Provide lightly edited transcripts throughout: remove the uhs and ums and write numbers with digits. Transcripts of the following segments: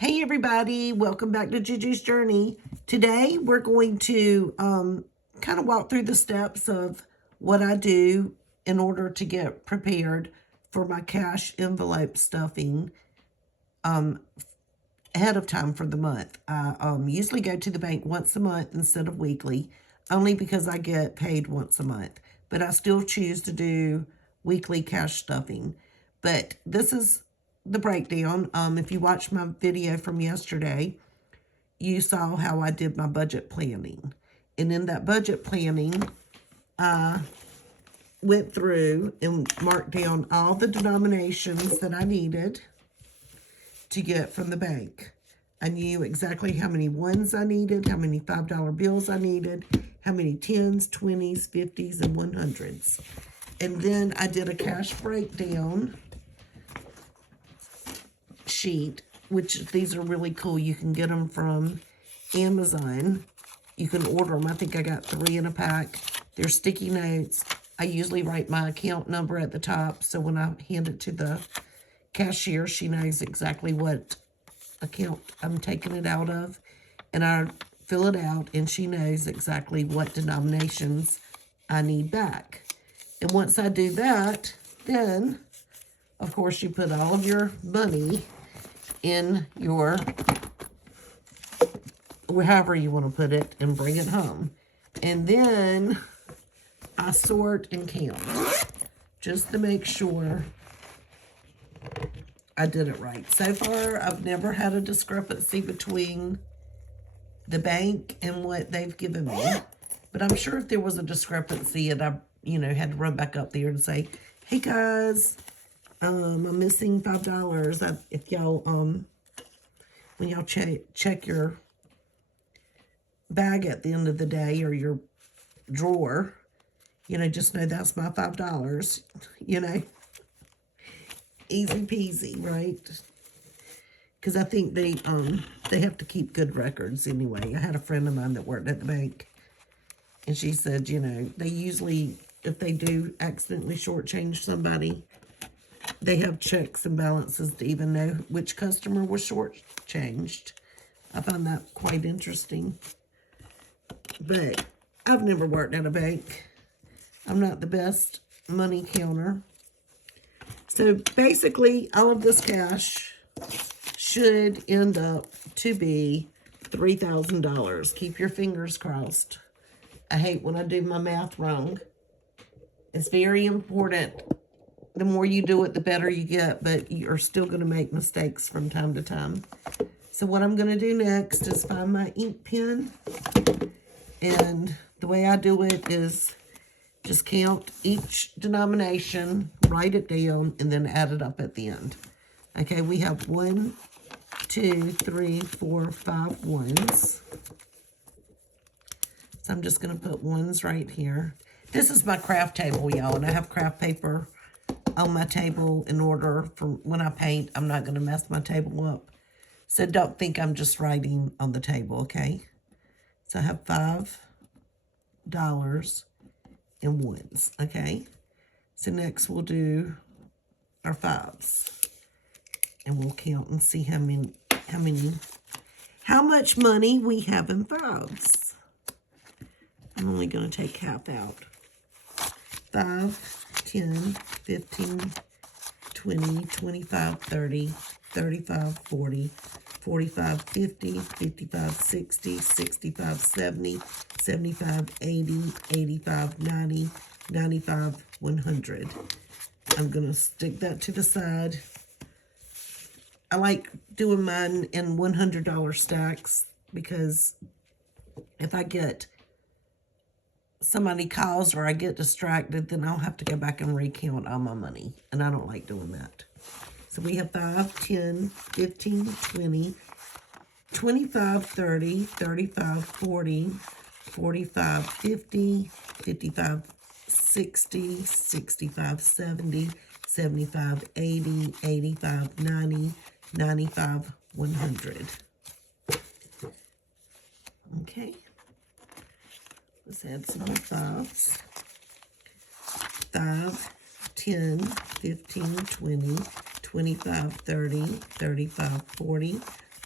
Hey everybody, welcome back to Juju's Journey. Today we're going to kind of walk through the steps of what I do in order to get prepared for my cash envelope stuffing ahead of time for the month. I usually go to the bank once a month instead of weekly, only because I get paid once a month. But I still choose to do weekly cash stuffing. But this is the breakdown. If you watched my video from yesterday, you saw how I did my budget planning. And in that budget planning, I went through and marked down all the denominations that I needed to get from the bank. I knew exactly how many ones I needed, how many $5 bills I needed, how many 10s, 20s, 50s, and 100s. And then I did a cash breakdown sheet, which these are really cool. You can get them from Amazon. You can order them. I think I got 3 in a pack. They're sticky notes. I usually write my account number at the top, so when I hand it to the cashier, she knows exactly what account I'm taking it out of, and I fill it out, and she knows exactly what denominations I need back. And once I do that, then of course you put all of your money in your, however you want to put it, and bring it home. And then I sort and count just to make sure I did it right. So far, I've never had a discrepancy between the bank and what they've given me. But I'm sure if there was a discrepancy and I, had to run back up there and say, hey guys, I'm missing $5. If y'all, when y'all check your bag at the end of the day or your drawer, just know that's my $5, easy peasy, right? Because I think they have to keep good records anyway. I had a friend of mine that worked at the bank, and she said, they usually, if they do accidentally shortchange somebody, they have checks and balances to even know which customer was shortchanged. I find that quite interesting. But I've never worked at a bank. I'm not the best money counter. So basically, all of this cash should end up to be $3,000. Keep your fingers crossed. I hate when I do my math wrong. It's very important. The more you do it, the better you get, but you're still going to make mistakes from time to time. So what I'm going to do next is find my ink pen. And the way I do it is just count each denomination, write it down, and then add it up at the end. Okay, we have 1, 2, 3, 4, 5 ones. So I'm just going to put ones right here. This is my craft table, y'all, and I have craft paper on my table in order for when I paint. I'm not going to mess my table up. So don't think I'm just writing on the table, okay? So I have $5 and ones, okay? So next we'll do our 5s. And we'll count and see how much money we have in 5s. I'm only going to take half out. 5, 10, 15, 20, 25, 30, 35, 40, 45, 50, 55, 60, 65, 70, 75, 80, 85, 90, 95, 100. I'm going to stick that to the side. I like doing mine in $100 stacks because if I get somebody calls or I get distracted, then I'll have to go back and recount all my money. And I don't like doing that. So we have 5, 10, 15, 20, 25, 30, 35, 40, 45, 50, 55, 60, 65, 70, 75, 80, 85, 90, 95, 100. Okay. Let's add some more 5s. 5, 10, 15, 20, 25, 30, 35, 40,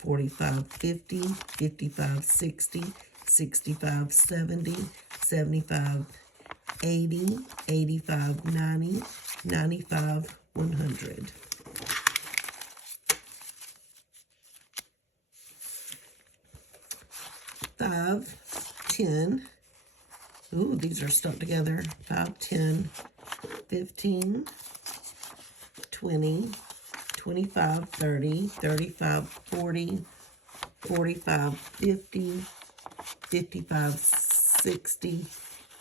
45.50, 55.60, 65.70, 75.80, 85.90, 95.100. $5, $10. Ooh, these are stuck together. $5, $10, $15, $20, $25, $30, $35, $40, $45, $50, $55,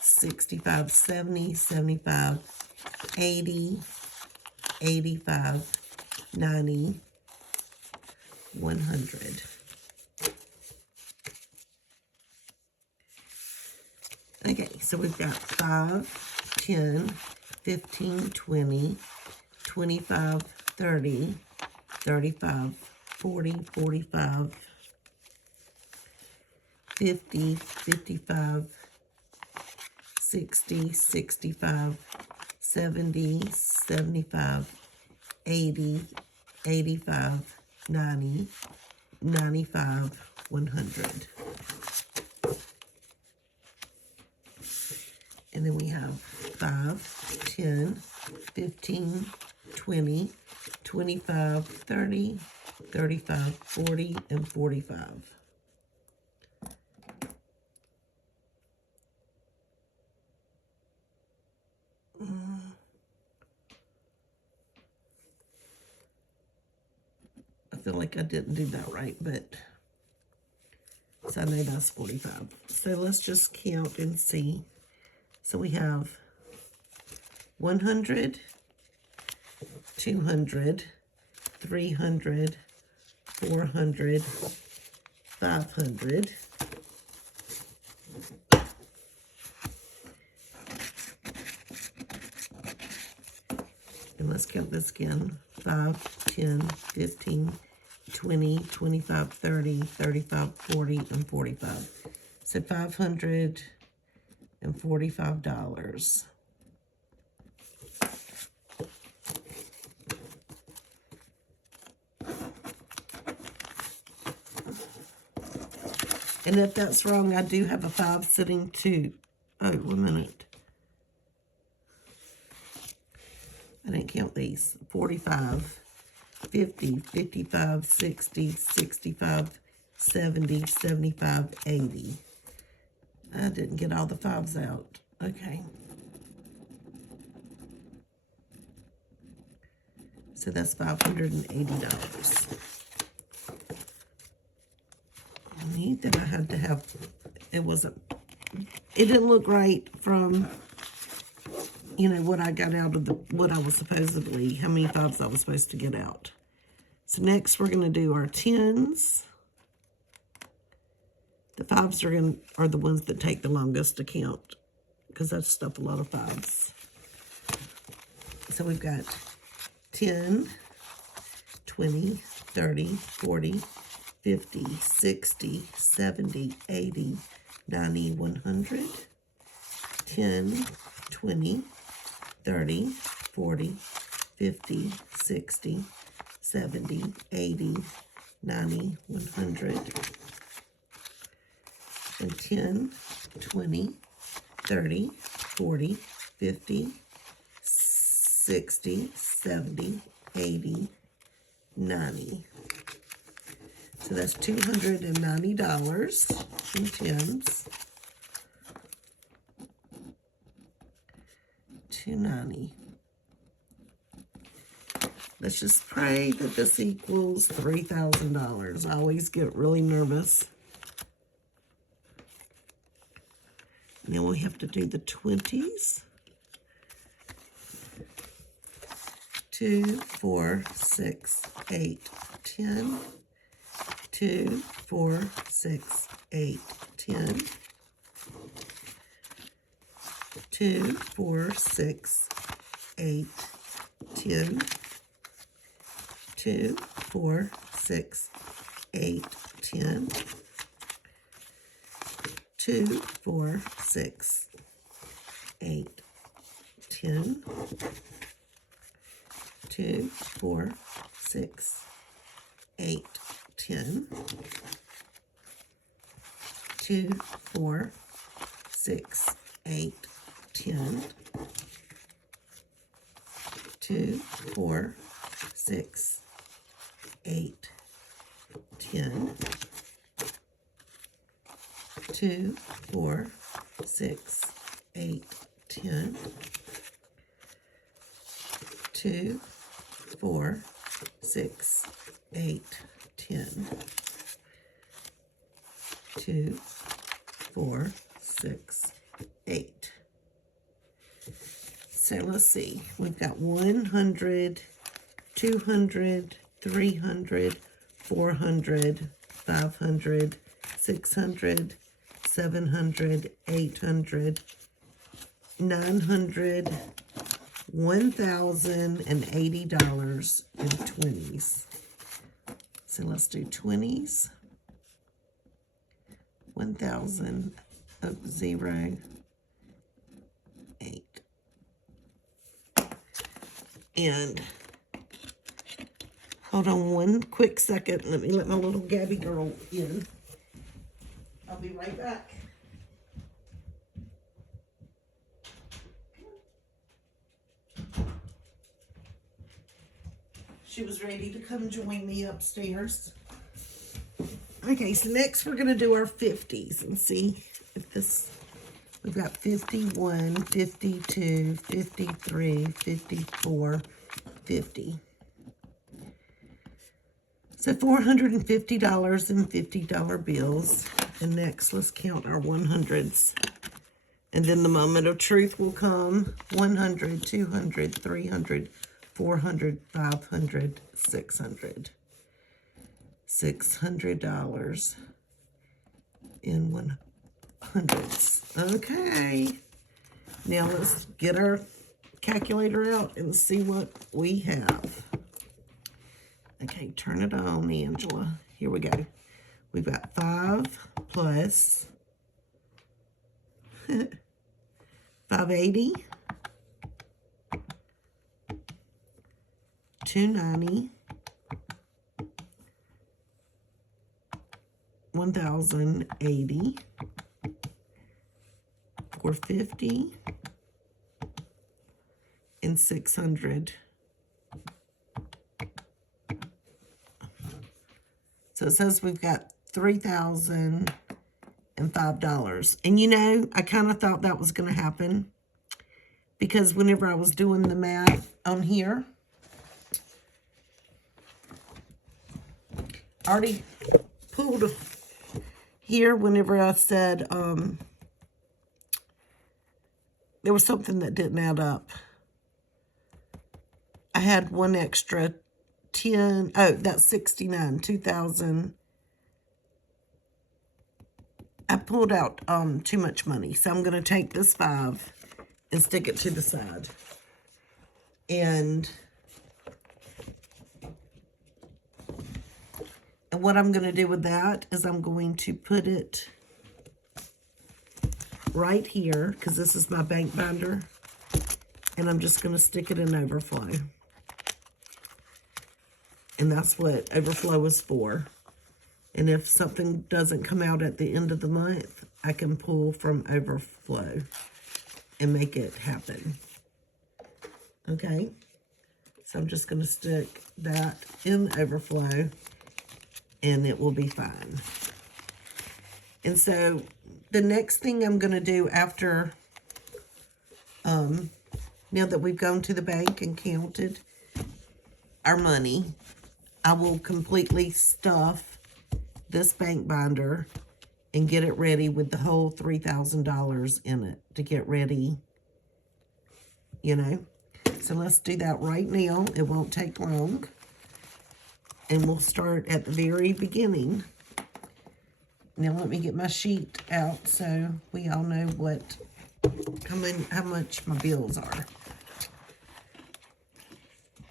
$60, $65, $70, $75, $80, $85, $90, $100. Okay, so we've got 5, 10, 15, 20, 25, 30, 35, 40, 45, 50, 55, 60, 65, 70, 75, 80, 85, 90, 95, 100. And then we have 5, 10, 15, 20, 25, 30, 35, 40, and 45. I feel like I didn't do that right, but so I know that's 45. So let's just count and see. So we have 100, 200, 300, 400, 500. And let's count this again. 5, 10, 15, 20, 25, 30, 35, 40, and 45. So $545. And if that's wrong, I do have a 5 sitting too. Oh, 1 minute. I didn't count these. 45, 50, 55, 60, 65, 70, 75, 80. I didn't get all the 5s out. Okay. So that's $580. Neat that I had to have, it didn't look right from, you know, what I got out of what I was supposedly, how many 5s I was supposed to get out. So next we're going to do our 10s. The 5s are the ones that take the longest to count because I've stuffed a lot of 5s. So we've got 10, 20, 30, 40, 50, 60, 70, 80, 90, 100. 10, 20, 30, 40, 50, 60, 70, 80, 90, 100. And 10, 20, 30, 40, 50, 60, 70, 80, 90. So that's $290 in 10s. $290. Let's just pray that this equals $3,000. I always get really nervous. And then we have to do the 20s. 2, 4, 6, 8, 10. 2, 4, 6, 8, 10. 2, 4, 6, 8, 10. 2, 4, 6, 8, 10. 2, 4, 6, 8, 10. 2, 4, 6, 8, 10, 2, 4, 6, 8, 10, 2, 4, 6, 8, 10, 2, 4, 6, 8, 10, 2, 4, 6, 8, 10, 2, 4, 6, 8. So let's see. We've got 100, 200, 300, 400, 500, 600, 700, 800, 900, $1,080 in 20s. So let's do 20s. 1,000 of 0, 8. And hold on one quick second. Let me let my little Gabby girl in. I'll be right back. She was ready to come join me upstairs. Okay, so next we're going to do our 50s and see if this, we've got 51, 52, 53, 54, 50. So $450 in $50 bills. And next, let's count our 100s. And then the moment of truth will come. 100, 200, 300, 400, 500, 600. $600 in 100s. Okay. Now let's get our calculator out and see what we have. Okay, turn it on, Angela. Here we go. We've got 5 plus 580, 290, 1,080, 450, and 600. So it says we've got $3,005. And you know, I kind of thought that was going to happen because whenever I was doing the math on here, I already pulled here whenever I said there was something that didn't add up. I had one extra 10, oh, that's 69, 2,000. I pulled out too much money, so I'm going to take this 5 and stick it to the side. And what I'm going to do with that is I'm going to put it right here, because this is my bank binder, and I'm just going to stick it in overflow. And that's what overflow is for. And if something doesn't come out at the end of the month, I can pull from overflow and make it happen. Okay? So I'm just going to stick that in overflow, and it will be fine. And so the next thing I'm going to do after, now that we've gone to the bank and counted our money, I will completely stuff this bank binder and get it ready with the whole $3,000 in it to get ready, you know. So let's do that right now. It won't take long. And we'll start at the very beginning. Now let me get my sheet out so we all know how much my bills are.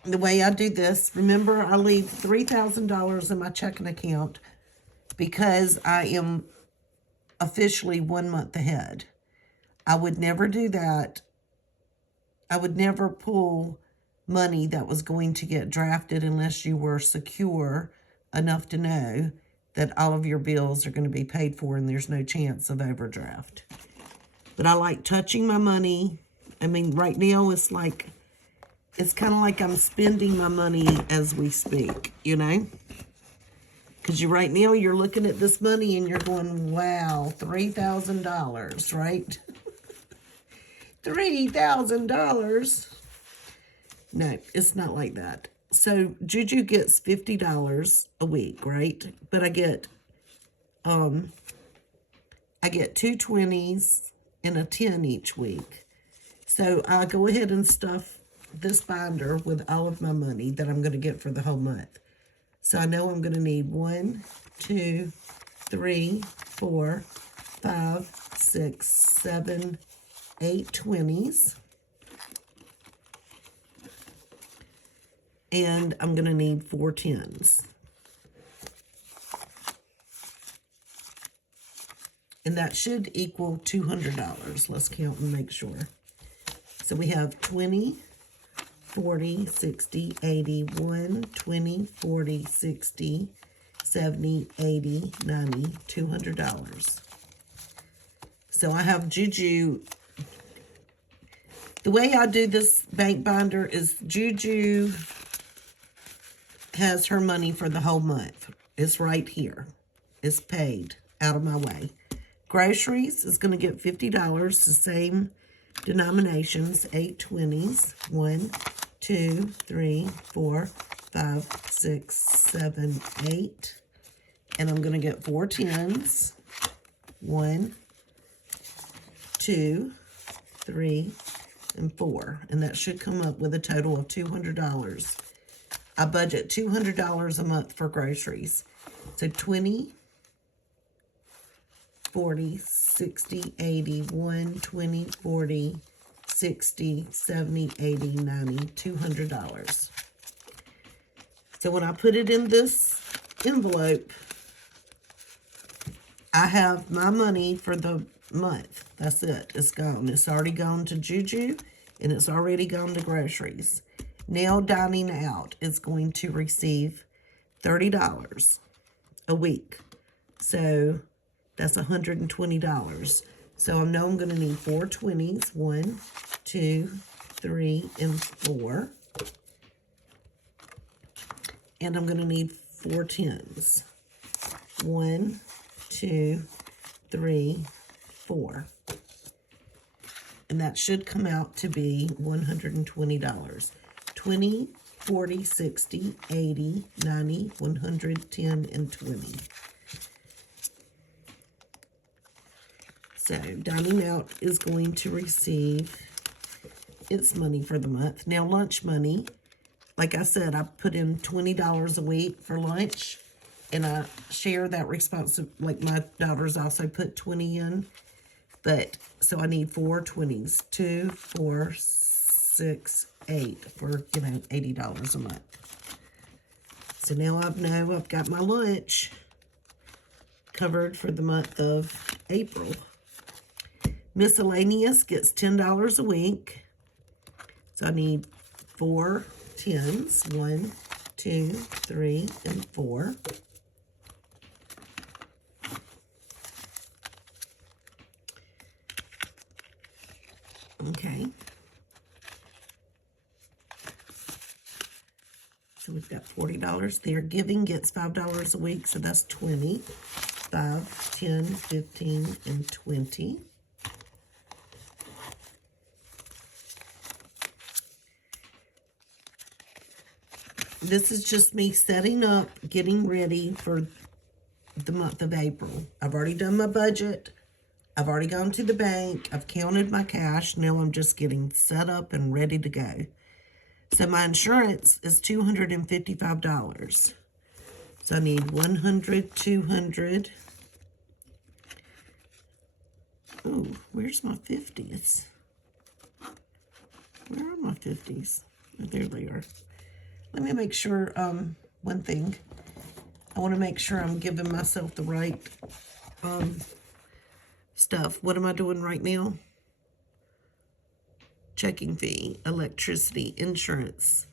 The way I do this, remember I leave $3,000 in my checking account because I am officially 1 month ahead. I would never do that. I would never pull money that was going to get drafted unless you were secure enough to know that all of your bills are going to be paid for and there's no chance of overdraft. But I like touching my money. I mean, right now it's kind of like I'm spending my money as we speak, you know? Because right now you're looking at this money and you're going, wow, $3,000, right? $3,000. No, it's not like that. So Juju gets $50 a week, right? But I get 2 20s and a 10 each week. So I'll go ahead and stuff this binder with all of my money that I'm going to get for the whole month. So I know I'm going to need 1, 2, 3, 4, 5, 6, 7, 8 20s. And I'm going to need 4 10s. And that should equal $200. Let's count and make sure. So we have 20, 40, 60, 80, 1, 20, 40, 60, 70, 80, 90, $200. So I have Juju. The way I do this bank binder is Juju has her money for the whole month. It's right here. It's paid out of my way. Groceries is going to get $50, the same denominations, 8 20s, 1, 2, 3, 4, 5, 6, 7, 8. And I'm going to get 4 10s, 1, 2, 3, and 4. And that should come up with a total of $200. I budget $200 a month for groceries. So 20, 40, 60, 80, 1, 20, 40, 60, 70, 80, 90, $200. So when I put it in this envelope, I have my money for the month. That's it. It's gone. It's already gone to Juju, and it's already gone to groceries. Now dining out is going to receive $30 a week. So that's $120. So I know I'm going to need 4 20s. 1, 2, 3, and 4. And I'm going to need 4 10s. 1, 2, 3, 4. And that should come out to be $120. 20, 40, 60, 80, 90, 110, and 20. So dining out is going to receive its money for the month. Now lunch money, like I said, I put in $20 a week for lunch, and I share that responsibility. Like my daughters also put 20 in, but so I need 4 20s, 2, 4, 6, 8 for $80 a month. So now I know I've got my lunch covered for the month of April. Miscellaneous gets $10 a week. So I need 4 10s. 1, 2, 3, and 4. Okay. So we've got $40 there. Giving gets $5 a week, so that's 20. 5, 10, 15, and 20. This is just me setting up, getting ready for the month of April. I've already done my budget. I've already gone to the bank. I've counted my cash. Now I'm just getting set up and ready to go. So my insurance is $255. So I need 100, 200. Oh, where's my 50s? Where are my 50s? Oh, there they are. Let me make sure, one thing. I want to make sure I'm giving myself the right stuff. What am I doing right now? Checking fee, electricity, insurance.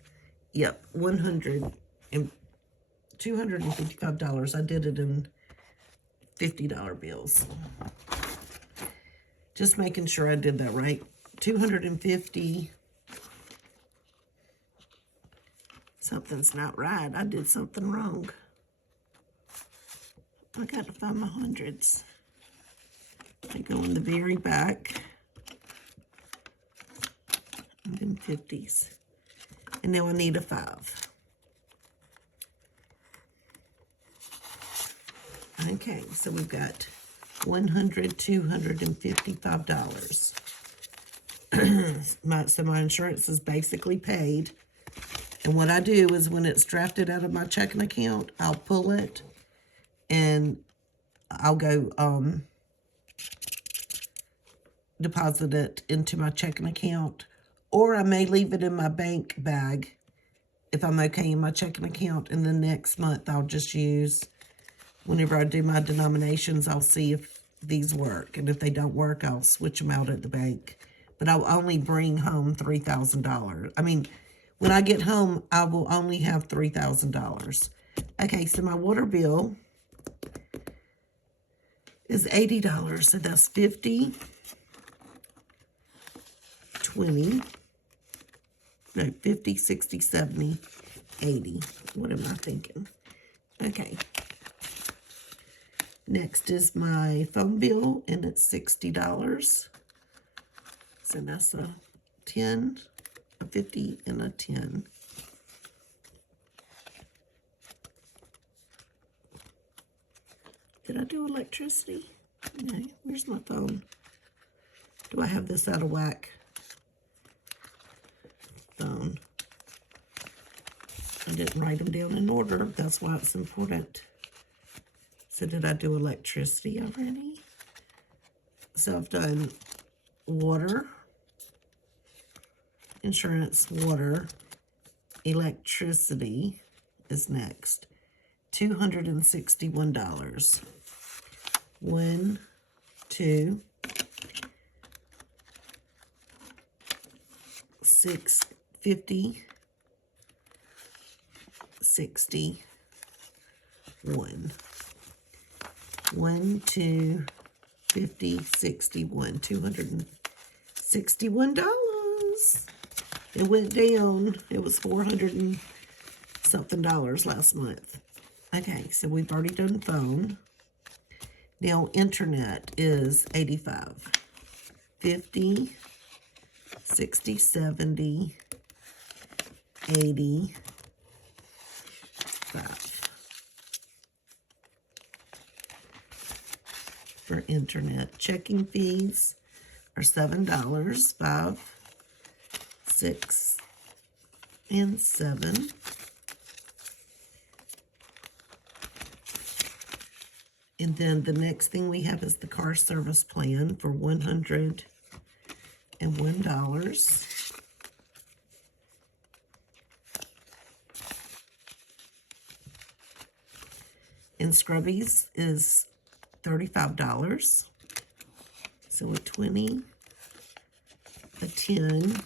Yep, 100. And $255. I did it in $50 bills. Just making sure I did that right. 250. Something's not right. I did something wrong. I got to find my hundreds. They go in the very back. And then 50s. And now I need a 5. Okay, so we've got $255. So my insurance is basically paid. And what I do is when it's drafted out of my checking account, I'll pull it and I'll go deposit it into my checking account. Or I may leave it in my bank bag if I'm okay in my checking account. And then next month I'll just use, whenever I do my denominations, I'll see if these work. And if they don't work, I'll switch them out at the bank. But I'll only bring home $3,000. I mean, when I get home, I will only have $3,000. Okay, so my water bill is $80. So that's 50, 20, no, 50, 60, 70, 80. What am I thinking? Okay. Next is my phone bill, and it's $60. So that's a 10, a 50, and a 10. Did I do electricity? No. Where's my phone? Do I have this out of whack? Phone. I didn't write them down in order. That's why it's important. So did I do electricity already? So I've done water, insurance, water, electricity is next. $261. 1, 2, 6, 50, 60, 1. 1, 2, 50, 61, $261. It went down. It was $400 and something last month. Okay, so we've already done phone. Now internet is 85, 50, 60, 70, 80, 5. For internet. Checking fees are $7, 5, 6, and 7. And then the next thing we have is the car service plan for $101. And Scrubbies is $35. So a 20, a 10,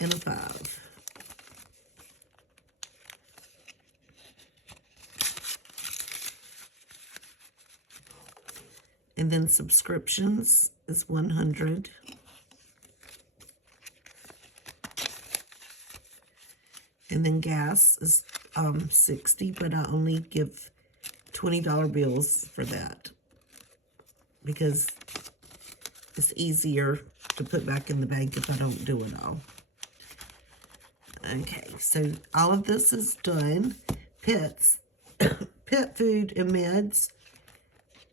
and a 5. And then subscriptions is $100. And then gas is $60, but I only give $20 bills for that because it's easier to put back in the bank if I don't do it all. Okay, so all of this is done. Pets, pet food and meds.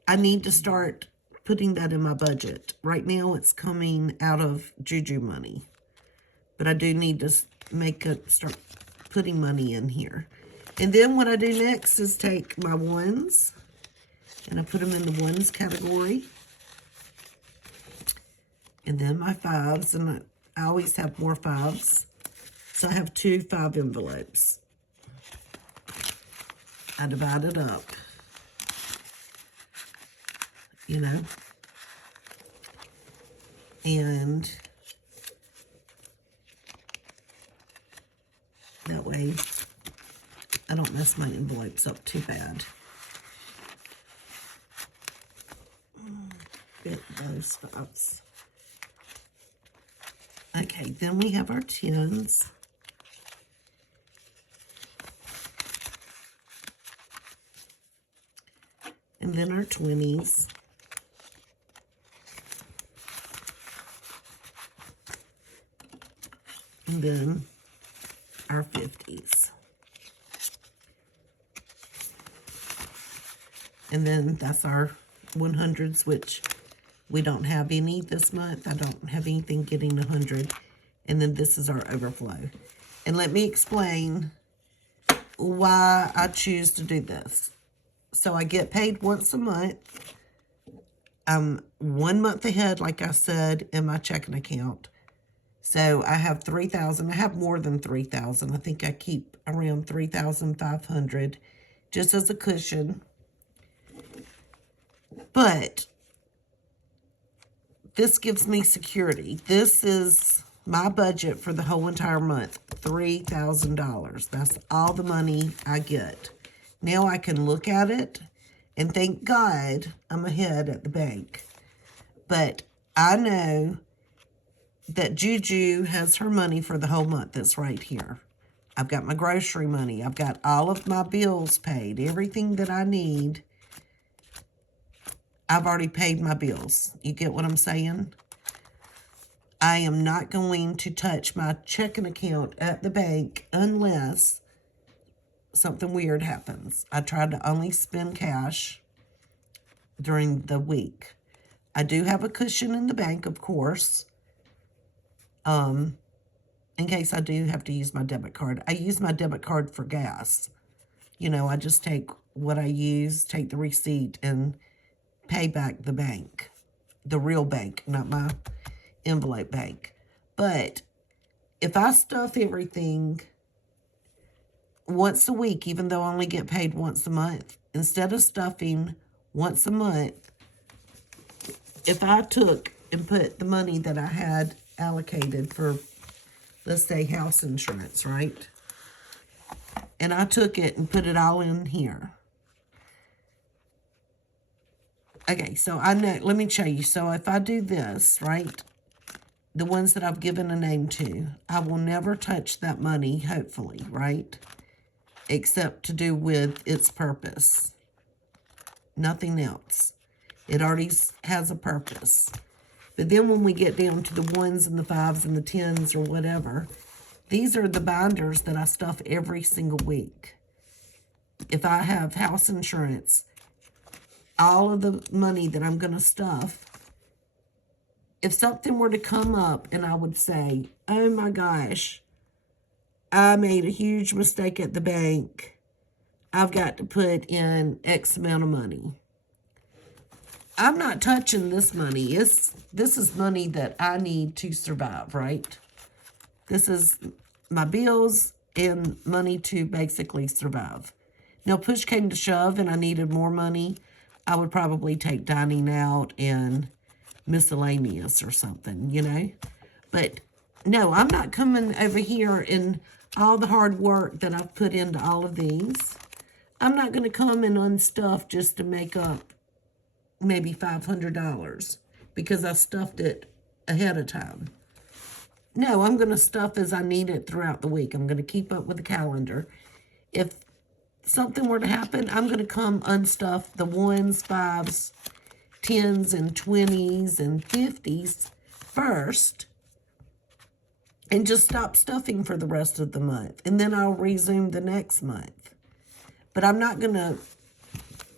I need to start putting that in my budget. Right now it's coming out of Juju money, but I do need to start putting money in here. And then what I do next is take my ones and I put them in the ones category. And then my 5s, and I always have more 5s. So I have 2 5 envelopes. I divide it up, you know, and that way I don't mess my envelopes up too bad. Get those stuffs. Okay, then we have our 10s. And then our 20s. And then our 50s. And then that's our 100s, which we don't have any this month. I don't have anything getting 100. And then this is our overflow. And let me explain why I choose to do this. So I get paid once a month. I'm 1 month ahead, like I said, in my checking account. So I have 3,000. I have more than 3,000. I think I keep around 3,500 just as a cushion. But this gives me security. This is my budget for the whole entire month, $3,000. That's all the money I get. Now I can look at it and thank God I'm ahead at the bank. But I know that Juju has her money for the whole month. That's right here. I've got my grocery money. I've got all of my bills paid. Everything that I need. I've already paid my bills. You get what I'm saying? I am not going to touch my checking account at the bank unless something weird happens. I try to only spend cash during the week. I do have a cushion in the bank, of course, in case I do have to use my debit card. I use my debit card for gas. You know, I just take what I use, take the receipt, and pay back the bank. The real bank, not my envelope bank. But if I stuff everything once a week, even though I only get paid once a month, instead of stuffing once a month, if I took and put the money that I had allocated for, let's say, house insurance, right? And I took it and put it all in here. Okay, so I know, let me show you. So if I do this, right, the ones that I've given a name to, I will never touch that money, hopefully, right? Except to do with its purpose. Nothing else. It already has a purpose. But then when we get down to the 1s and the 5s and the 10s or whatever, these are the binders that I stuff every single week. If I have house insurance, all of the money that I'm going to stuff, if something were to come up and I would say, oh my gosh, I made a huge mistake at the bank, I've got to put in X amount of money. I'm not touching this money. This is money that I need to survive, right? This is my bills and money to basically survive. Now, push came to shove and I needed more money, I would probably take dining out and miscellaneous or something, you know? But no, I'm not coming over here and all the hard work that I've put into all of these. I'm not going to come and unstuff just to make up maybe $500 because I stuffed it ahead of time. No, I'm going to stuff as I need it throughout the week. I'm going to keep up with the calendar. If something were to happen, I'm going to come unstuff the 1s, 5s, 10s, and 20s, and 50s first and just stop stuffing for the rest of the month. And then I'll resume the next month. But I'm going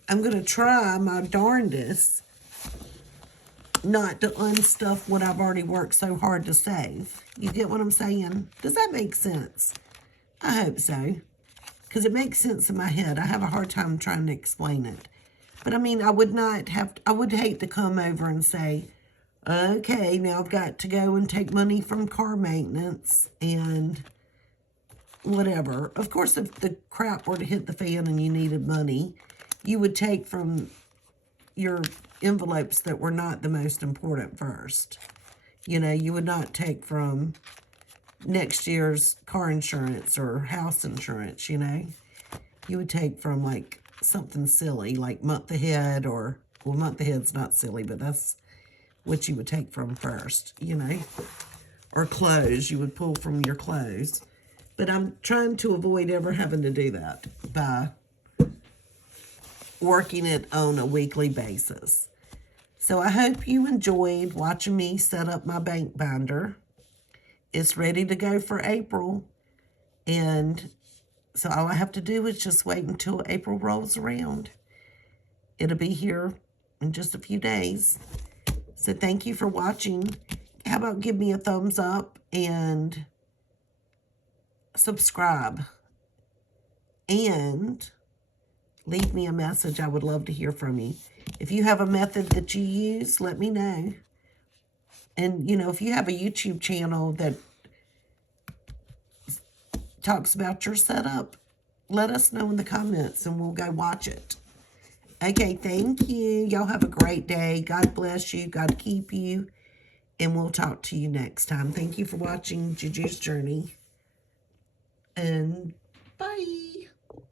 to try my darndest not to unstuff what I've already worked so hard to save. You get what I'm saying? Does that make sense? I hope so. Because it makes sense in my head. I have a hard time trying to explain it. But I mean, I would hate to come over and say, okay, now I've got to go and take money from car maintenance and whatever. Of course, if the crap were to hit the fan and you needed money, you would take from your envelopes that were not the most important first. You know, you would not take from next year's car insurance or house insurance, you know. you would take from like something silly, like month ahead, or, well, month ahead's not silly, but that's what you would take from first, you know, or clothes. You would pull from your clothes. But I'm trying to avoid ever having to do that by working it on a weekly basis. So I hope you enjoyed watching me set up my bank binder. It's ready to go for April. And so all I have to do is just wait until April rolls around. It'll be here in just a few days. So thank you for watching. How about give me a thumbs up and subscribe. And leave me a message. I would love to hear from you. If you have a method that you use, let me know. And, you know, if you have a YouTube channel that talks about your setup, let us know in the comments and we'll go watch it. Okay, thank you. Y'all have a great day. God bless you. God keep you. And we'll talk to you next time. Thank you for watching Juju's Journey. And bye.